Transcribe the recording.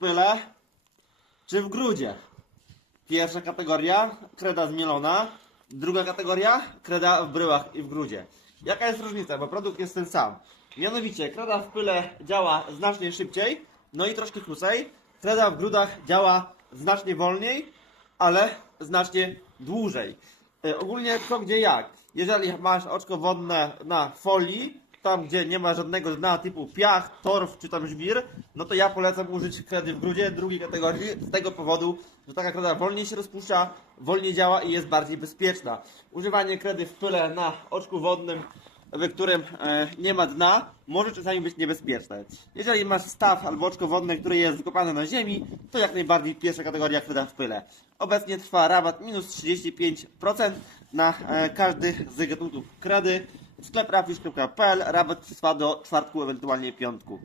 pyle czy w grudzie. Pierwsza kategoria, kreda zmielona. Druga kategoria, kreda w bryłach i w grudzie. Jaka jest różnica? Bo produkt jest ten sam. Mianowicie, kreda w pyle działa znacznie szybciej, no i troszkę krócej. Kreda w grudach działa znacznie wolniej, ale znacznie dłużej. E, ogólnie co, gdzie, jak. Jeżeli masz oczko wodne na folii, tam gdzie nie ma żadnego dna typu piach, torf czy tam żwir, no to ja polecam użyć kredy w grudzie drugiej kategorii z tego powodu, że taka kreda wolniej się rozpuszcza, wolniej działa i jest bardziej bezpieczna. Używanie kredy w pyle na oczku wodnym, w którym e, nie ma dna, może czasami być niebezpieczne. Jeżeli masz staw albo oczko wodne, które jest wykopane na ziemi, to jak najbardziej pierwsza kategoria kreda w pyle. Obecnie trwa rabat minus 35% na e, każdy z gatunków kredy. Sklep rafisz.pl, rabat trwa do czwartku, ewentualnie piątku.